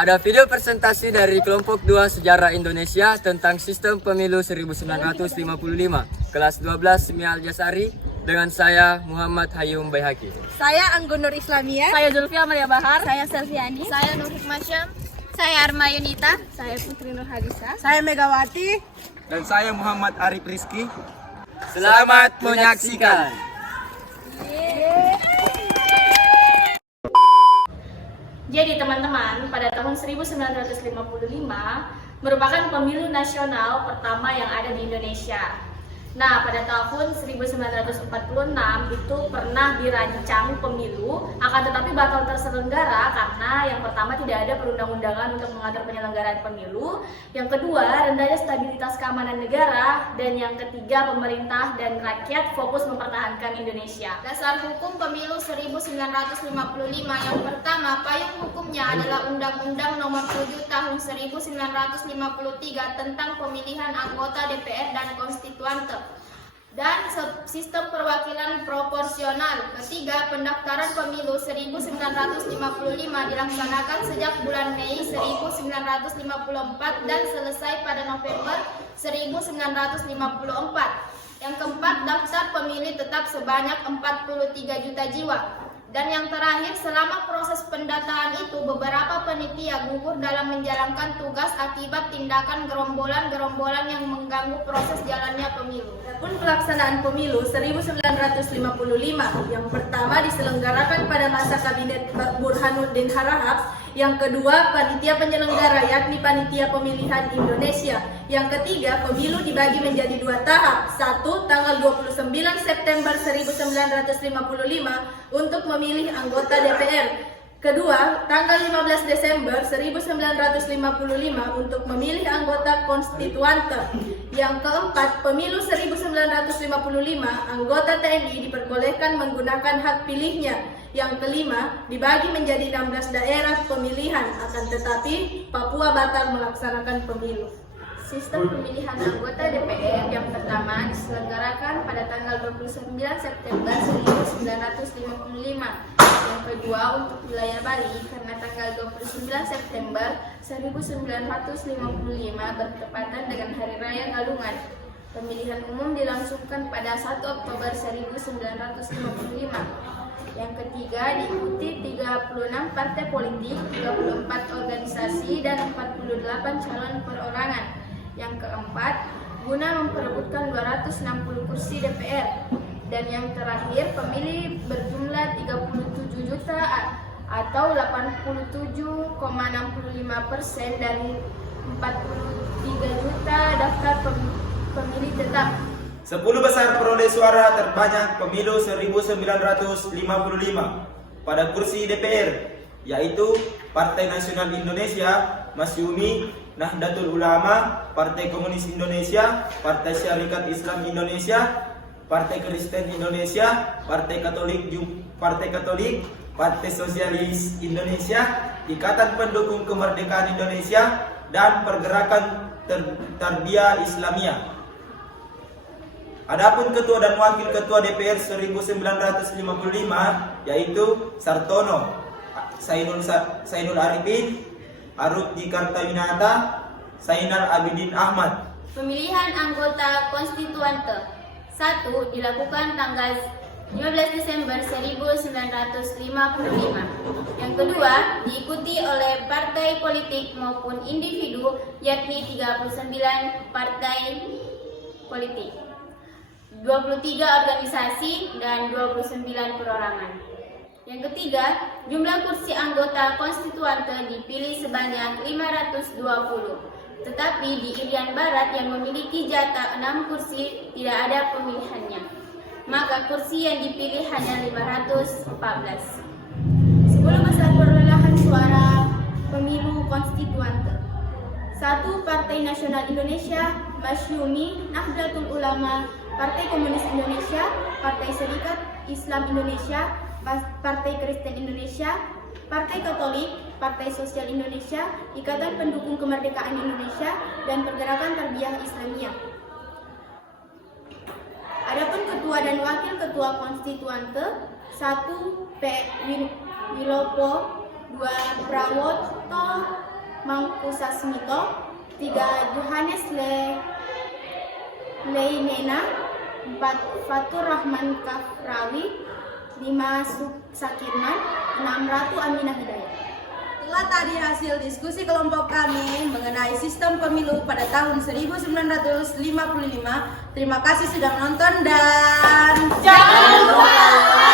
Ada video presentasi dari kelompok 2 Sejarah Indonesia tentang sistem pemilu 1955, kelas 12 Semi Aljasari, dengan saya Muhammad Hayum Baihaqi. Saya Anggun Nur Islamia. Saya Zulfia Maria Bahar. Saya Selviani. Saya Nur Hikmasyam. Saya Arma Yunita. Saya Putri Nur Hadisa. Saya Megawati. Dan saya Muhammad Arif Rizki. Selamat menyaksikan. Jadi teman-teman, pada tahun 1955 merupakan pemilu nasional pertama yang ada di Indonesia. Nah, pada tahun 1946 itu pernah dirancang pemilu, akan tetapi batal terselenggara karena yang pertama tidak ada perundang-undangan untuk mengatur penyelenggaraan pemilu, yang kedua rendahnya stabilitas keamanan negara, dan yang ketiga pemerintah dan rakyat fokus mempertahankan Indonesia. Dasar hukum pemilu 1955 yang pertama, payung hukumnya adalah Undang-Undang Nomor 7 Tahun 1953 tentang pemilihan anggota DPR dan konstituante dan sistem perwakilan proporsional. Ketiga, pendaftaran pemilu 1955 dilaksanakan sejak bulan Mei 1954 dan selesai pada November 1954. Yang keempat, daftar pemilih tetap sebanyak 43 juta jiwa. Dan yang terakhir, selama proses pendataan itu beberapa panitia gugur dalam menjalankan tugas akibat tindakan gerombolan-gerombolan yang mengganggu proses jalannya pemilu. Adapun pelaksanaan pemilu 1955 yang pertama diselenggarakan pada masa kabinet Burhanuddin Harahap, yang kedua panitia penyelenggara yakni Panitia Pemilihan Indonesia, yang ketiga pemilu dibagi menjadi 2 tahap. 1. Tanggal 29 September 1955 untuk memilih anggota DPR. Kedua, tanggal 15 Desember 1955 untuk memilih anggota konstituante. Yang keempat, pemilu 1955, anggota TNI diperbolehkan menggunakan hak pilihnya. Yang kelima, dibagi menjadi 16 daerah pemilihan, akan tetapi Papua batal melaksanakan pemilu. Sistem pemilihan anggota DPR yang pertama diselenggarakan pada tanggal 29 September 1955. Yang kedua untuk wilayah Bali karena tanggal 29 September 1955 bertepatan dengan Hari Raya Galungan. Pemilihan umum dilangsungkan pada 1 Oktober 1955. Yang ketiga diikuti 36 partai politik, 34 organisasi, dan 48 calon perorangan. Yang keempat, guna memperebutkan 260 kursi DPR. Dan yang terakhir, pemilih berjumlah 37 juta atau 87,65% dari 43 juta daftar pemilih tetap. 10 besar peroleh suara terbanyak pemilu 1955 pada kursi DPR, yaitu Partai Nasional Indonesia, Masyumi, Nahdlatul Ulama, Partai Komunis Indonesia, Partai Syarikat Islam Indonesia, Partai Kristen Indonesia, Partai Katolik, Partai Sosialis Indonesia, Ikatan Pendukung Kemerdekaan Indonesia, dan Pergerakan Tarbiyah Islamiyah. Adapun ketua dan wakil ketua DPR 1955 yaitu Sartono, Sainul Arifin, Aruf Dikartawinata, Sainal Abidin Ahmad. Pemilihan anggota konstituante 1 dilakukan tanggal 15 Desember 1955. Yang kedua diikuti oleh partai politik maupun individu yakni 39 partai politik, 23 organisasi, dan 29 perorangan. Yang ketiga, jumlah kursi anggota konstituante dipilih sebanyak 520. Tetapi di Irian Barat yang memiliki jatah 6 kursi tidak ada pemilihannya. Maka kursi yang dipilih hanya 514. 10 besar perolehan suara pemilu konstituante. 1. Partai Nasional Indonesia, Masyumi, Nahdlatul Ulama, Partai Komunis Indonesia, Partai Syarikat Islam Indonesia, Partai Kristen Indonesia, Partai Katolik, Partai Sosial Indonesia, Ikatan Pendukung Kemerdekaan Indonesia, dan Pergerakan Tarbiyah Islamiyah. Adapun ketua dan wakil ketua konstituante, 1. P. Wilopo, 2. Prawoto, Mangku Sasmito, 3 Johannes Leimena, 4 Fatur Rahman Kafrawi, 5 Sakirman, 6 Ratu Aminah Hidayat. Itulah tadi hasil diskusi kelompok kami mengenai sistem pemilu pada tahun 1955. Terima kasih sudah menonton dan jangan lupa